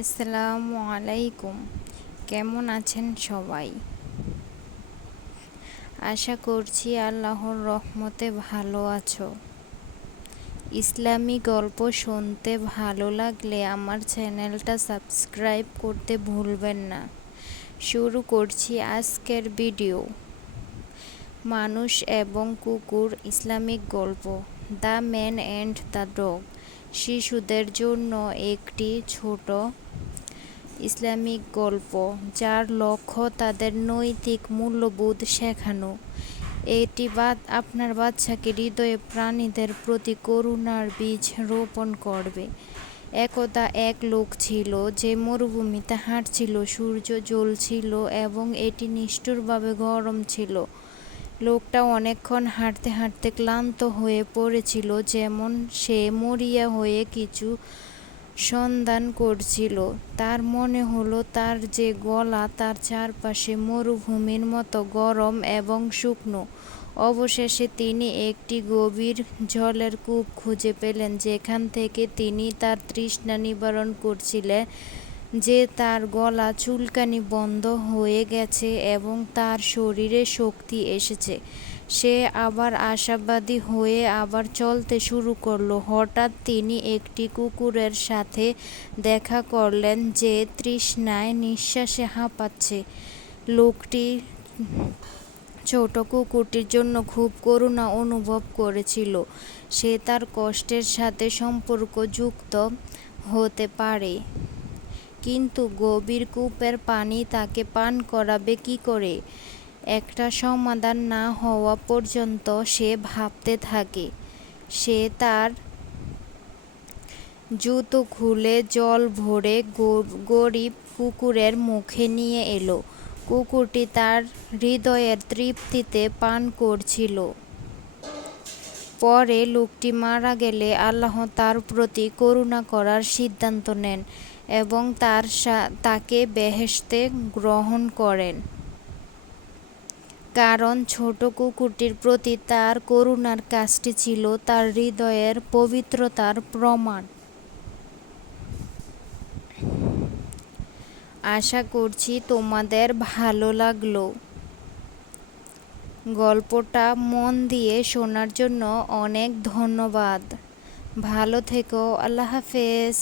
আসসালামু আলাইকুম। কেমন আছেন সবাই? আশা করছি আল্লাহর রহমতে ভালো আছো। ইসলামী গল্প শুনতে ভালো লাগলে আমার চ্যানেলটা সাবস্ক্রাইব করতে ভুলবেন না। শুরু করছি আজকের ভিডিও। মানুষ এবং কুকুর ইসলামিক গল্প, the man and the dog. শিশুদের জন্য একটি ছোট ইসলামিক গল্প যার লক্ষ্য তাদের নৈতিক মূল্যবোধ শেখানো। এটি আপনার বাচ্চাকে হৃদয়ে প্রাণীদের প্রতি করুণার বীজ রোপণ করবে। একদা এক লোক ছিল যে মরুভূমিতে হাঁটছিল। সূর্য জ্বলছিল এবং এটি নিষ্ঠুরভাবে গরম ছিল। লোকটা অনেকক্ষণ হাঁটতে হাঁটতে ক্লান্ত হয়ে পড়েছিল, যেমন সে মরিয়া হয়ে কিছু সন্ধান করছিল। তার মনে হলো তার যে গলা তার চারপাশে মরুভূমির মতো গরম এবং শুকনো। অবশেষে তিনি একটি গভীর জলের কূপ খুঁজে পেলেন, যেখান থেকে তিনি তার তৃষ্ণা নিবারণ করছিলেন। যে তার গলা চুলকানি বন্ধ হয়ে গেছে এবং তার শরীরে শক্তি এসেছে। সে আবার আশাবাদী হয়ে আবার চলতে শুরু করলো। হঠাৎ তিনি একটি কুকুরের সাথে দেখা করলেন যে তৃষ্ণায় নিঃশ্বাসে হাঁপাচ্ছে। লোকটি ছোট কুকুরটির জন্য খুব করুণা অনুভব করেছিল। সে তার কষ্টের সাথে সম্পর্কযুক্ত হতে পারে, কিন্তু গভীর কূপের পানি তাকে পান করাবে কি করে? একটা সমাধান না হওয়া পর্যন্ত সে ভাবতে থাকে। সে তার জুতো খুলে জল ভরে গরিব কুকুরের মুখে নিয়ে এলো। কুকুরটি তার হৃদয়ের তৃপ্তিতে পান করছিল। পরে লোকটি মারা গেলে আল্লাহ তার প্রতি করুণা করার সিদ্ধান্ত নেন এবং তাকে বেহেশতে গ্রহণ করেন, কারণ ছোট কুকুরটির প্রতি তার করুণার কাজটি ছিল তার হৃদয়ের পবিত্রতার প্রমাণ। আশা করছি তোমাদের ভালো লাগলো। গল্পটা মন দিয়ে শোনার জন্য অনেক ধন্যবাদ। ভালো থেকো। আল্লাহ হাফেজ।